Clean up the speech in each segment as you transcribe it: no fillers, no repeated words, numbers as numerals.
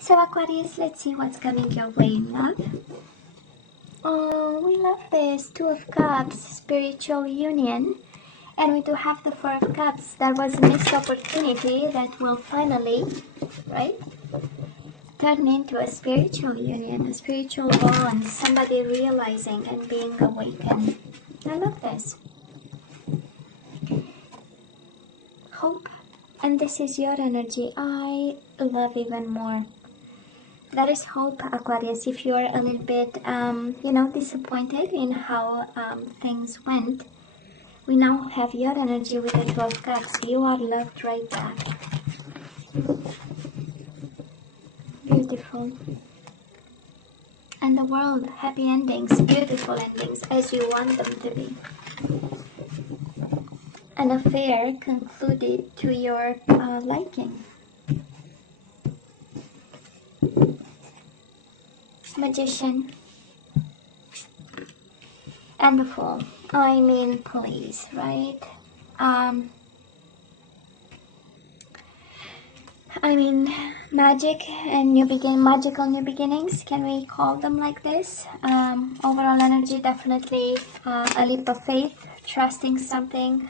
So Aquarius, let's see what's coming your way in love. Oh, we love this. Two of Cups, spiritual union. And we do have the Four of Cups. There was a missed opportunity that will finally, right, turn into a spiritual union, a spiritual bond, somebody realizing and being awakened. I love this. Hope. And this is your energy. I love even more. There is hope, Aquarius. If you are a little bit, disappointed in how things went, we now have your energy with the 12 Cups. You are loved right back. Beautiful. And the world, happy endings, beautiful endings, as you want them to be. An affair concluded to your liking. Magician. And the Fool. I mean, please, right? Magic and magical new beginnings, can we call them like this? Overall energy, definitely a leap of faith, trusting something,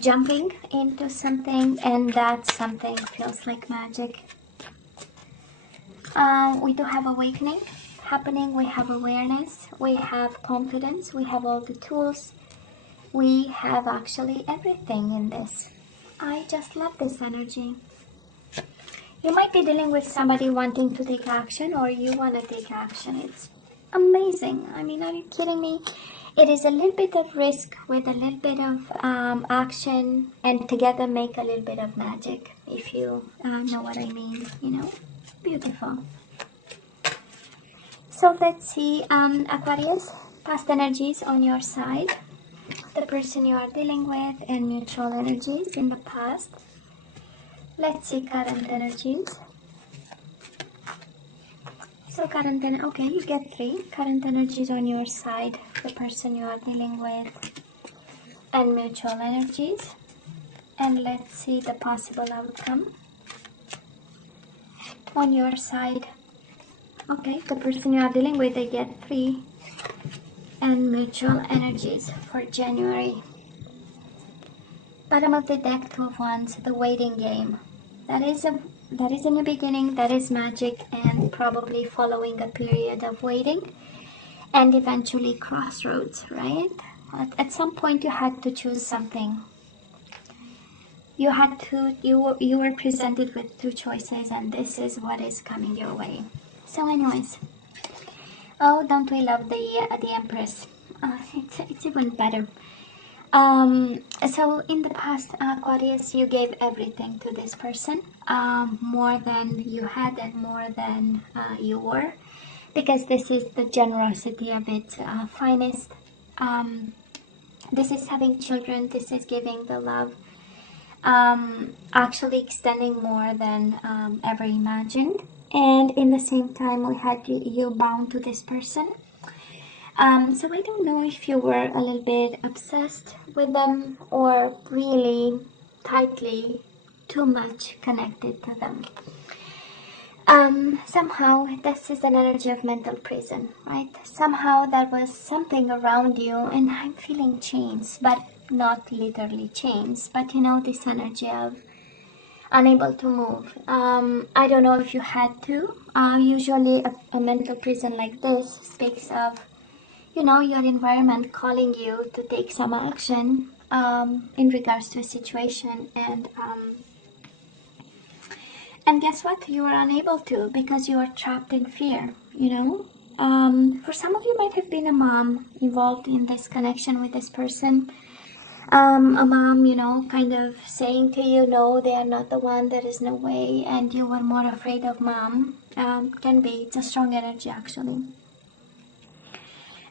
jumping into something, and that something feels like magic. We do have awakening happening, we have awareness, we have confidence, we have all the tools, we have actually everything in this. I just love this energy. You might be dealing with somebody wanting to take action, or you want to take action. It's amazing. I mean, are you kidding me? It is a little bit of risk with a little bit of action, and together make a little bit of magic, if you know what I mean, you know? Beautiful. So let's see, Aquarius, past energies on your side, the person you are dealing with, and neutral energies in the past. Let's see current energies. So okay, you get 3 current energies on your side, the person you are dealing with, and mutual energies. And let's see the possible outcome on your side. Okay, the person you are dealing with, they get 3, and mutual energies for January. Bottom of the deck, 2 of Wands, the waiting game. That is a new beginning, that is magic, and probably following a period of waiting and eventually crossroads, right? At some point you had to choose something. You were presented with 2 choices, and this is what is coming your way. So anyways, oh, don't we love the Empress? It's even better. So in the past, Aquarius, you gave everything to this person, more than you had and more than you were, because this is the generosity of its finest. This is having children, this is giving the love, actually extending more than ever imagined. And in the same time, we had you bound to this person. So I don't know if you were a little bit obsessed with them, or really tightly, too much connected to them. Somehow this is an energy of mental prison, right? Somehow there was something around you, and I'm feeling chains, but not literally chains, but you know, this energy of unable to move. I don't know if you had to. Usually a mental prison like this speaks of, you know, your environment calling you to take some action in regards to a situation, and guess what? You are unable to, because you are trapped in fear, you know? For some of you might have been a mom involved in this connection with this person. A mom, you know, kind of saying to you, no, they are not the one, there is no way, and you were more afraid of mom. Can be, it's a strong energy actually.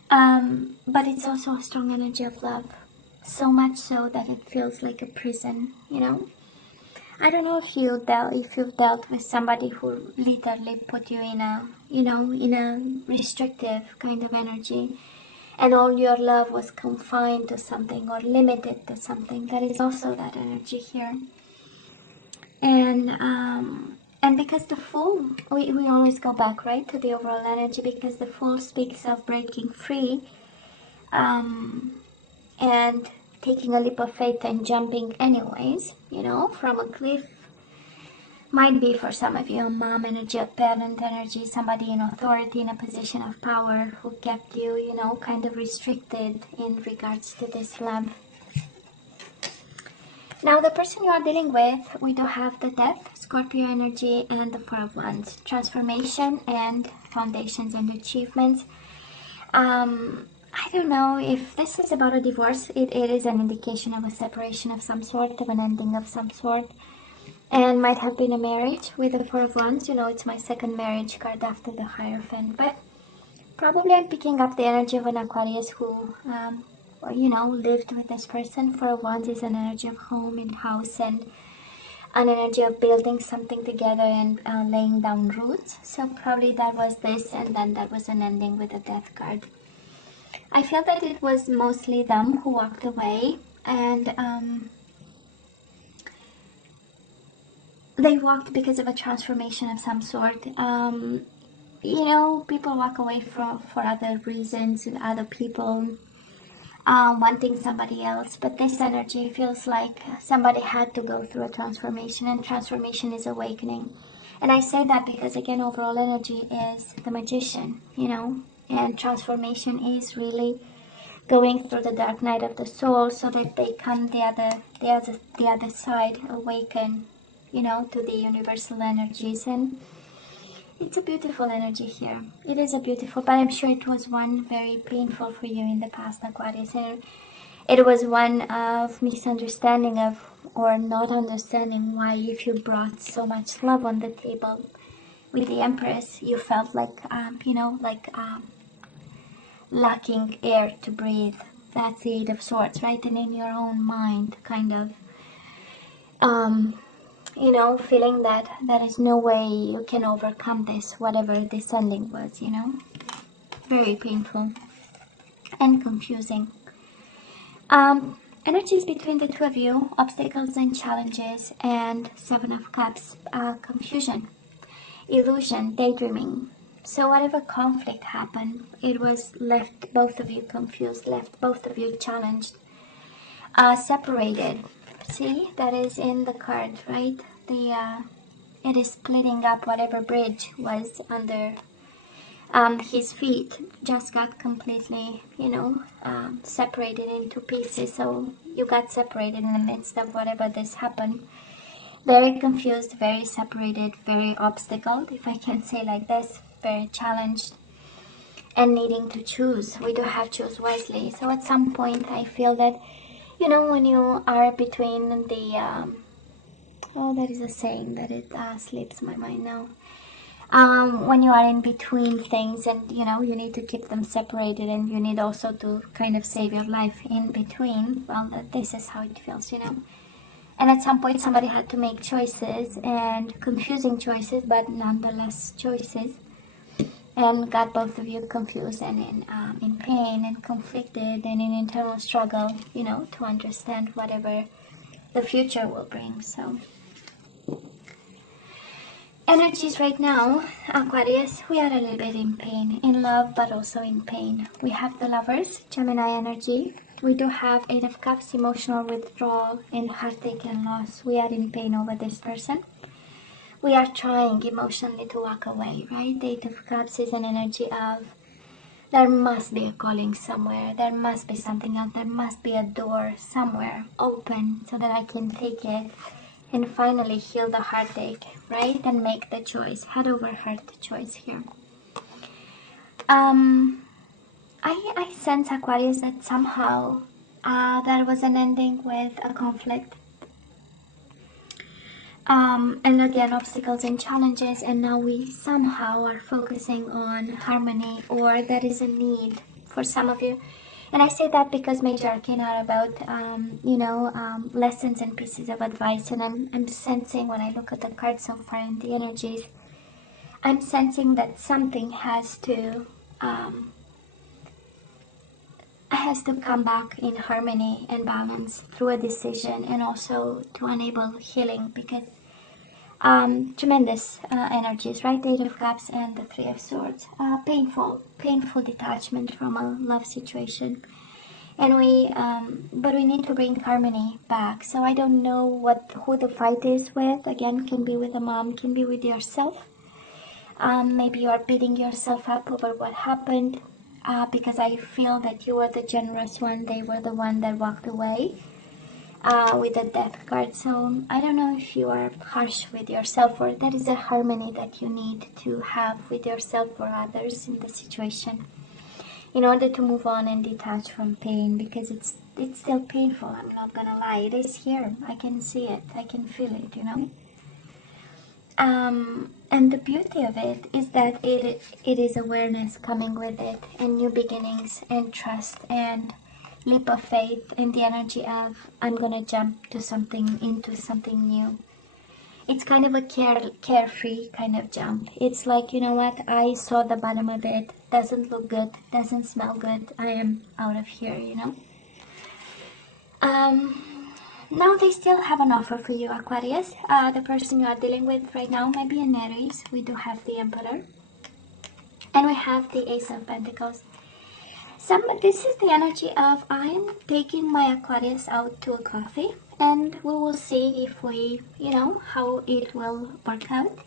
But it's also a strong energy of love, so much so that it feels like a prison, you know? I don't know if you've dealt with somebody who literally put you in a, you know, in a restrictive kind of energy, and all your love was confined to something or limited to something. That is also that energy here. And And because the Fool, we always go back, right, to the overall energy, because the Fool speaks of breaking free, and taking a leap of faith and jumping anyways, you know, from a cliff. Might be for some of you a mom energy, a parent energy, somebody in authority, in a position of power who kept you, you know, kind of restricted in regards to this love. Now, the person you are dealing with, we do have the Death, Scorpio energy, and the Four of Wands, transformation and foundations and achievements. I don't know if this is about a divorce. It is an indication of a separation of some sort, of an ending of some sort. And might have been a marriage with the Four of Wands. You know, it's my second marriage card after the Hierophant. But probably I'm picking up the energy of an Aquarius who, you know, lived with this person. Four of Wands is an energy of home and house, and an energy of building something together and laying down roots. So probably that was this, and then that was an ending with a Death card. I feel that it was mostly them who walked away, and they walked because of a transformation of some sort. You know, people walk away for other reasons, and other people wanting somebody else. But this energy feels like somebody had to go through a transformation, and transformation is awakening. And I say that because, again, overall energy is the Magician, you know, and transformation is really going through the dark night of the soul so that they come the other side, awaken, you know, to the universal energies. And it's a beautiful energy here. It is a beautiful, but I'm sure it was one very painful for you in the past, Aquarius. And it was one of misunderstanding of, or not understanding why, if you brought so much love on the table with the Empress, you felt like, you know, like lacking air to breathe. That's the Eight of Swords, right? And in your own mind, kind of, you know, feeling that there is no way you can overcome this, whatever this ending was, you know. Very painful and confusing. Energies between the two of you, obstacles and challenges, and Seven of Cups, confusion, illusion, daydreaming. So whatever conflict happened, it was left both of you confused, left both of you challenged, separated. See, that is in the card, right? It is splitting up. Whatever bridge was under his feet just got completely, you know, separated into pieces. So you got separated in the midst of whatever this happened. Very confused, very separated, very obstacled, if I can say like this, very challenged, and needing to choose. We do have choose wisely. So at some point I feel that, you know, when you are between the, oh, that is a saying that it slips my mind now. When you are in between things, and you know, you need to keep them separated, and you need also to kind of save your life in between. Well, this is how it feels, you know. And at some point somebody had to make choices, and confusing choices, but nonetheless choices, and got both of you confused and in pain and conflicted and in internal struggle, you know, to understand whatever the future will bring. So energies right now, Aquarius, we are a little bit in pain, in love, but also in pain. We have the Lovers, Gemini energy. We do have Eight of Cups, emotional withdrawal and heartache and loss. We are in pain over this person. We are trying emotionally to walk away, right? The Eight of Cups is an energy of, there must be a calling somewhere. There must be something else. There must be a door somewhere open so that I can take it and finally heal the heartache, right? And make the choice, head over heart choice here. I sense, Aquarius, that somehow there was an ending with a conflict. And again, obstacles and challenges, and now we somehow are focusing on harmony, or there is a need for some of you. And I say that because Major Arcana are about, you know, lessons and pieces of advice. And I'm sensing, when I look at the cards so far in the energies, I'm sensing that something has to come back in harmony and balance through a decision, and also to enable healing. Because Tremendous energies, right? Eight of Cups and the Three of Swords. Painful detachment from a love situation. And but we need to bring harmony back. So I don't know who the fight is with. Again, can be with a mom, can be with yourself. Maybe you are beating yourself up over what happened, because I feel that you were the generous one. They were the one that walked away with the Death card. So I don't know if you are harsh with yourself, or there is a harmony that you need to have with yourself or others in the situation, in order to move on and detach from pain, because it's still painful. I'm not gonna lie, it is here. I can see it, I can feel it, you know. And the beauty of it is that it is awareness coming with it, and new beginnings, and trust, and leap of faith, and the energy of I'm gonna jump to something, into something new. It's kind of a carefree kind of jump. It's like, you know what, I saw the bottom of it, doesn't look good, doesn't smell good, I am out of here, you know. Now they still have an offer for you, Aquarius. The person you are dealing with right now might be an Aries. We do have the Emperor, and we have the Ace of Pentacles. This is the energy of I am taking my Aquarius out to a coffee, and we will see if we, you know, how it will work out.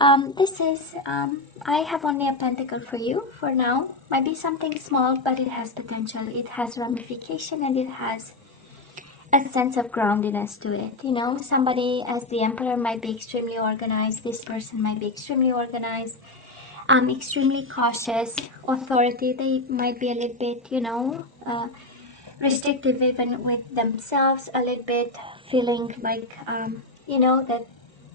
I have only a pentacle for you for now. Might be something small, but it has potential. It has ramification, and it has a sense of groundedness to it. You know, somebody as the Emperor might be extremely organized. This person might be extremely organized. Extremely cautious. Authority, they might be a little bit, you know, restrictive even with themselves, a little bit feeling like, you know, that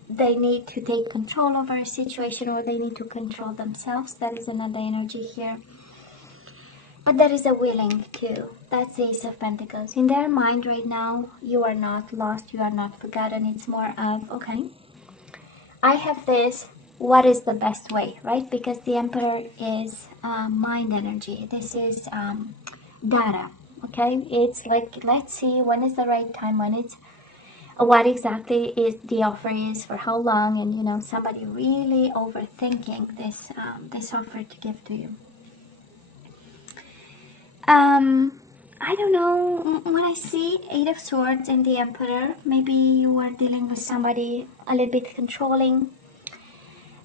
they need to take control over a situation, or they need to control themselves. That is another energy here. But there is a willing to. That's the Ace of Pentacles. In their mind right now, you are not lost, you are not forgotten. It's more of, okay, I have this, what is the best way, right? Because the Emperor is mind energy. This is data, okay? It's like, let's see when is the right time, when it's what exactly is the offer is, for how long, and you know, somebody really overthinking this this offer to give to you. I don't know, when I see Eight of Swords and the Emperor, maybe you are dealing with somebody a little bit controlling,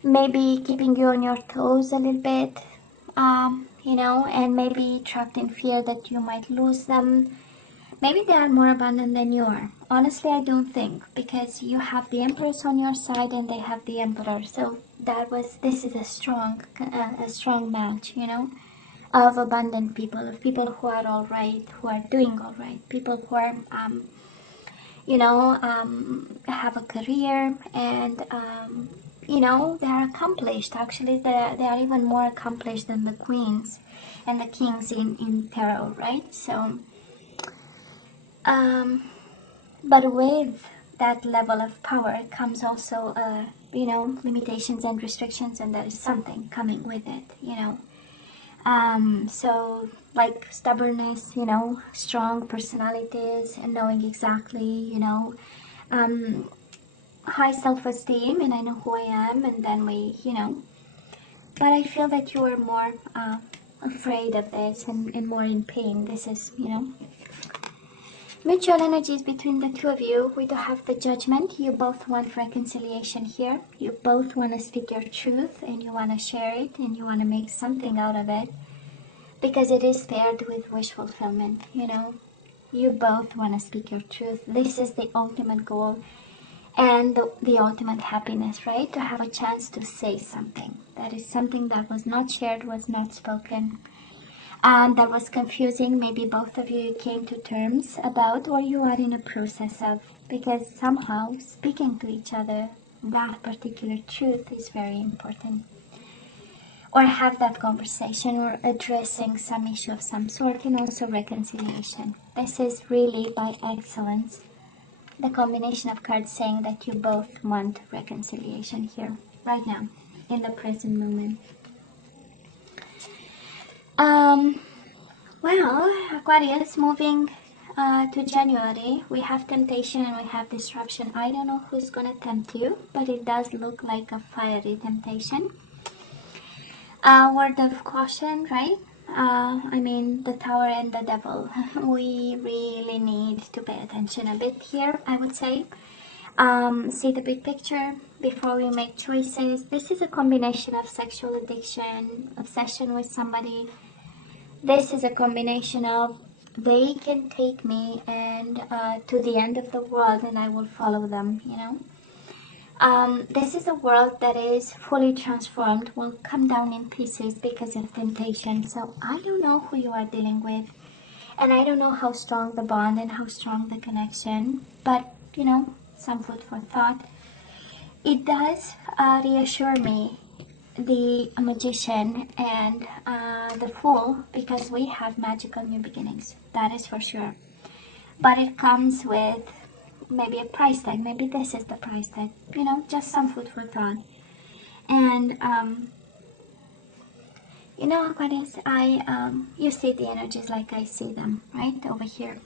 maybe keeping you on your toes a little bit, you know, and maybe trapped in fear that you might lose them. Maybe they are more abundant than you are. Honestly, I don't think, because you have the Empress on your side and they have the Emperor. So this is a strong match, you know, of abundant people, of people who are all right, who are doing all right, people who are, you know, have a career, and, you know, they are accomplished. Actually, they are even more accomplished than the queens and the kings in tarot, right? So, but with that level of power comes also, you know, limitations and restrictions, and there is something coming with it, you know. So like stubbornness, you know, strong personalities, and knowing exactly, you know, high self-esteem, and I know who I am, and then we, you know, but I feel that you are more afraid of this, and more in pain. This is, you know, mutual energies between the two of you. We do have the Judgment. You both want reconciliation here. You both want to speak your truth, and you want to share it, and you want to make something out of it, because it is paired with wish fulfillment, you know. You both want to speak your truth. This is the ultimate goal, and the ultimate happiness, right? To have a chance to say something. That is something that was not shared, was not spoken, and that was confusing. Maybe both of you came to terms about, or you are in a process of, because somehow speaking to each other that particular truth is very important. Or have that conversation, or addressing some issue of some sort, and also reconciliation. This is really by excellence the combination of cards saying that you both want reconciliation here, right now, in the present moment. Well, Aquarius, moving to January, we have temptation and we have disruption. I don't know who's going to tempt you, but it does look like a fiery temptation. Word of caution, right? I mean, the Tower and the Devil. We really need to pay attention a bit here, I would say. See the big picture before we make choices. This is a combination of sexual addiction, obsession with somebody. This is a combination of they can take me and to the end of the world and I will follow them, you know. This is a world that is fully transformed, will come down in pieces because of temptation. So I don't know who you are dealing with, and I don't know how strong the bond and how strong the connection, but you know, some food for thought. It does reassure me, the Magician and the Fool, because we have magical new beginnings, that is for sure. But it comes with maybe a price tag. Maybe this is the price tag, you know, just some food for thought. And you know, Aquarius, you see the energies like I see them, right over here.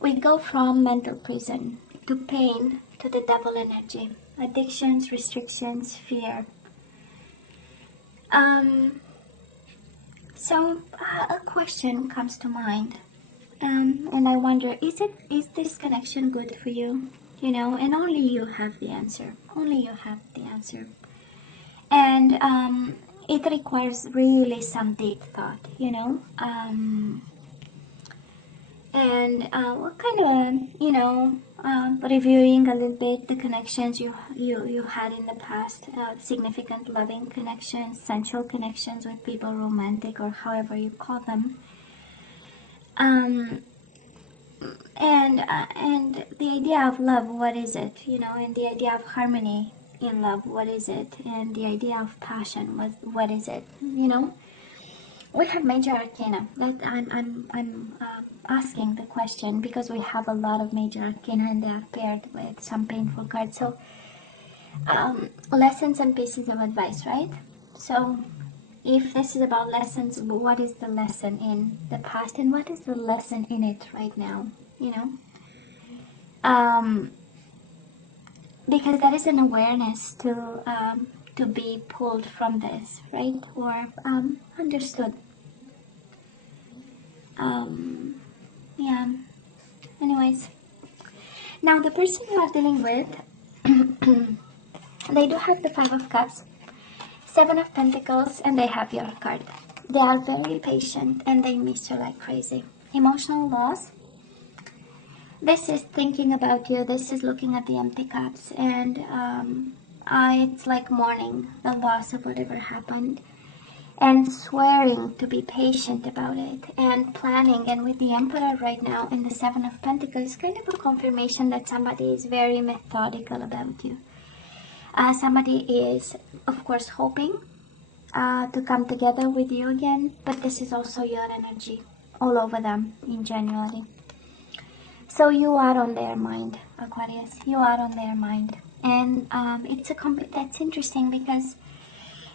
We go from mental prison to pain to the devil energy, addictions, restrictions, fear. So a question comes to mind. And I wonder, is this connection good for you? You know, and only you have the answer. Only you have the answer. And it requires really some deep thought, you know. What kind of, you know, reviewing a little bit the connections you had in the past, significant loving connections, sensual connections with people, romantic or however you call them. And the idea of love, what is it, you know, and the idea of harmony in love, what is it, and the idea of passion, what is it, you know. We have major arcana. That I'm asking the question because we have a lot of major arcana and they are paired with some painful cards. So lessons and pieces of advice, right? So if this is about lessons, what is the lesson in the past and what is the lesson in it right now, you know? Because that is an awareness to be pulled from this, right? Or understood. Yeah. Anyways, now the person you are dealing with, they do have the Five of Cups, Seven of Pentacles, and they have your card. They are very patient and they miss you like crazy. Emotional loss. This is thinking about you. This is looking at the empty cups, and it's like mourning the loss of whatever happened, and swearing to be patient about it, and planning. And with the Emperor right now and the Seven of Pentacles, kind of a confirmation that somebody is very methodical about you. Somebody is, of course, hoping to come together with you again, but this is also your energy all over them in January. So you are on their mind, Aquarius. You are on their mind. And that's interesting because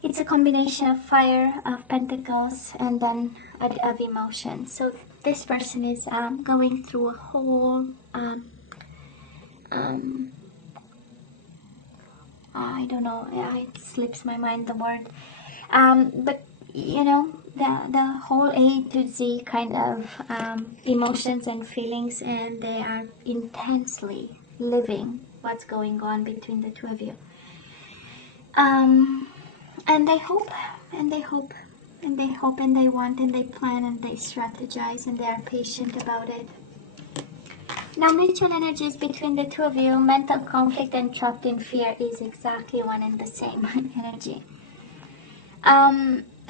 it's a combination of fire, of pentacles, and then of emotion. So this person is going through a whole, I don't know, it slips my mind the word. But you know, the whole A to Z kind of emotions and feelings, and they are intensely living what's going on between the two of you. And they hope, and they hope, and they hope, and they want, and they plan, and they strategize, and they are patient about it. Now, mutual energies between the two of you, mental conflict and trapped in fear is exactly one and the same energy.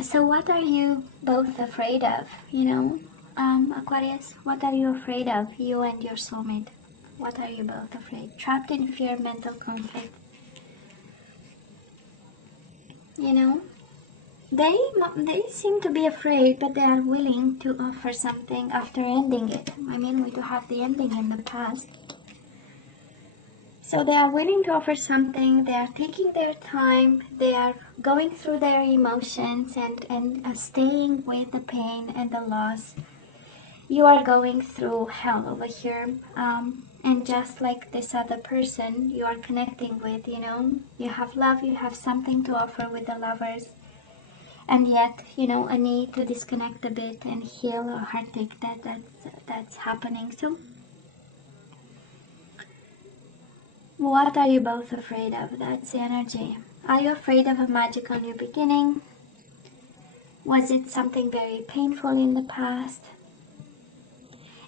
So what are you both afraid of, you know, Aquarius? What are you afraid of, you and your soulmate? What are you both afraid? Trapped in fear, mental conflict. You know, they seem to be afraid, but they are willing to offer something after ending it. I mean, we do have the ending in the past. So they are willing to offer something, they are taking their time, they are going through their emotions and staying with the pain and the loss. You are going through hell over here, and just like this other person you are connecting with, you know, you have love, you have something to offer with the lovers, and yet, you know, a need to disconnect a bit and heal a heartache that's happening. So what are you both afraid of? That's the energy. Are you afraid of a magical new beginning? Was it something very painful in the past?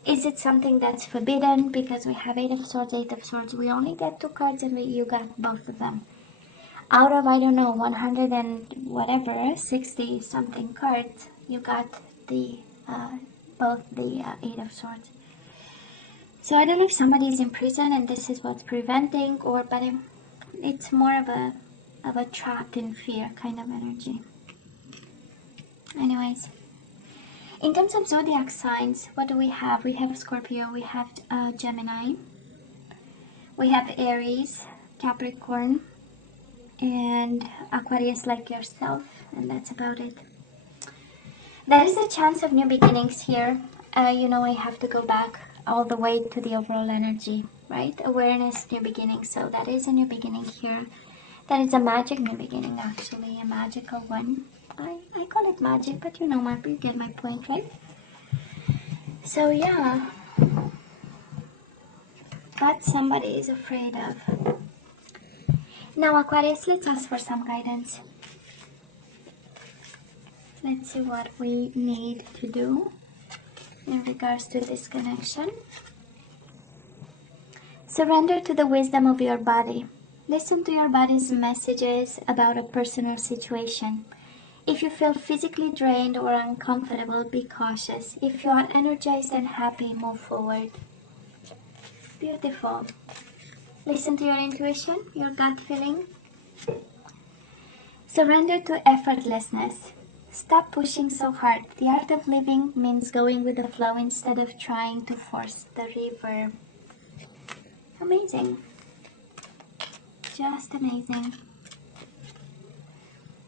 Is it something that's forbidden? Because we have Eight of Swords, Eight of Swords. We only get 2 cards and you got both of them. Out of, I don't know, 100 and whatever, 60 something cards, you got the both the Eight of Swords. So I don't know if somebody is in prison and this is what's preventing, or but it's more of a trapped in fear kind of energy. Anyways, in terms of zodiac signs, what do we have? We have Scorpio, we have Gemini, we have Aries, Capricorn, and Aquarius like yourself, and that's about it. There is a chance of new beginnings here. You know, I have to go back all the way to the overall energy, right? Awareness, new beginning. So that is a new beginning here. That is a magic new beginning, actually, a magical one. I call it magic, but you know, you get my point, right? So yeah, that somebody is afraid of. Now, Aquarius, let's ask for some guidance. Let's see what we need to do in regards to this connection. Surrender to the wisdom of your body. Listen to your body's messages about a personal situation. If you feel physically drained or uncomfortable, be cautious. If you are energized and happy, move forward. Beautiful. Listen to your intuition, your gut feeling. Surrender to effortlessness. Stop pushing so hard. The art of living means going with the flow instead of trying to force the river. Amazing. Just amazing.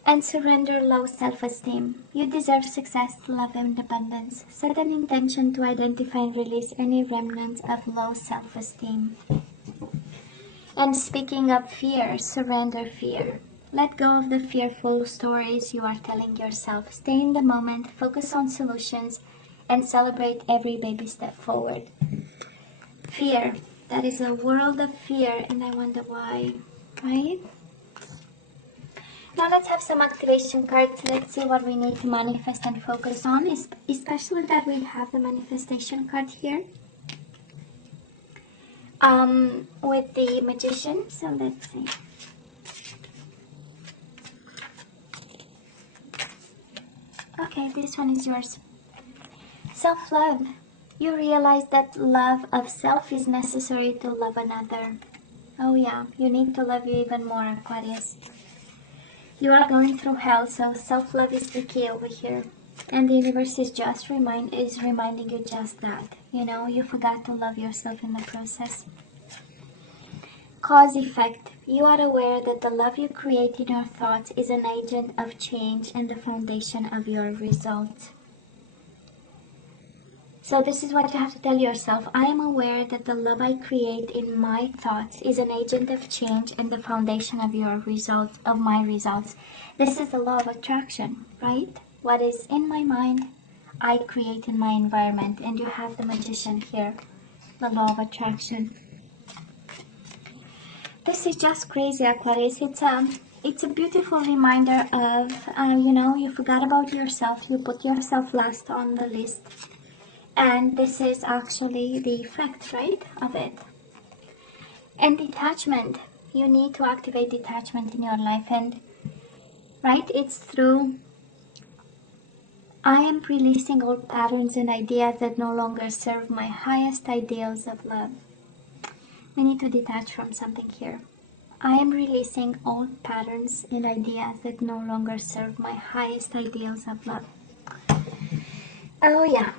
And surrender low self-esteem. You deserve success, love, and abundance. Set an intention to identify and release any remnants of low self-esteem. And speaking of fear, surrender fear. Let go of the fearful stories you are telling yourself. Stay in the moment, focus on solutions, and celebrate every baby step forward. Fear. That is a world of fear, and I wonder why, right? Now let's have some activation cards. Let's see what we need to manifest and focus on, especially that we have the manifestation card here. With the Magician, so let's see. Okay, this one is yours. Self-love. You realize that love of self is necessary to love another. Oh yeah, you need to love you even more, Aquarius. You are going through hell, so self-love is the key over here. And the universe is just reminding you just that. You know, you forgot to love yourself in the process. Cause effect. You are aware that the love you create in your thoughts is an agent of change and the foundation of your results. So this is what you have to tell yourself. I am aware that the love I create in my thoughts is an agent of change and the foundation of your results, of my results. This is the law of attraction, right? What is in my mind, I create in my environment. And you have the Magician here, the law of attraction. This is just crazy, Aquarius. It's a beautiful reminder of, you know, you forgot about yourself. You put yourself last on the list. And this is actually the effect, right, of it. And detachment. You need to activate detachment in your life. And, right, it's through, I am releasing old patterns and ideas that no longer serve my highest ideals of love. We need to detach from something here. I am releasing old patterns and ideas that no longer serve my highest ideals of love. Oh yeah.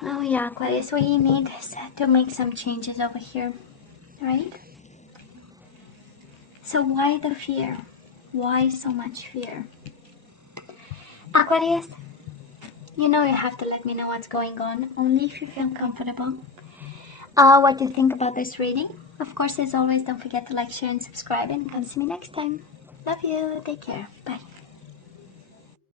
Oh yeah, Aquarius, we need to make some changes over here, right? So why the fear? Why so much fear? Aquarius, You know you have to let me know what's going on, only if you feel comfortable. What you think about this reading. Of course, as always, don't forget to like, share, and subscribe, and come see me next time. Love you. Take care. Bye.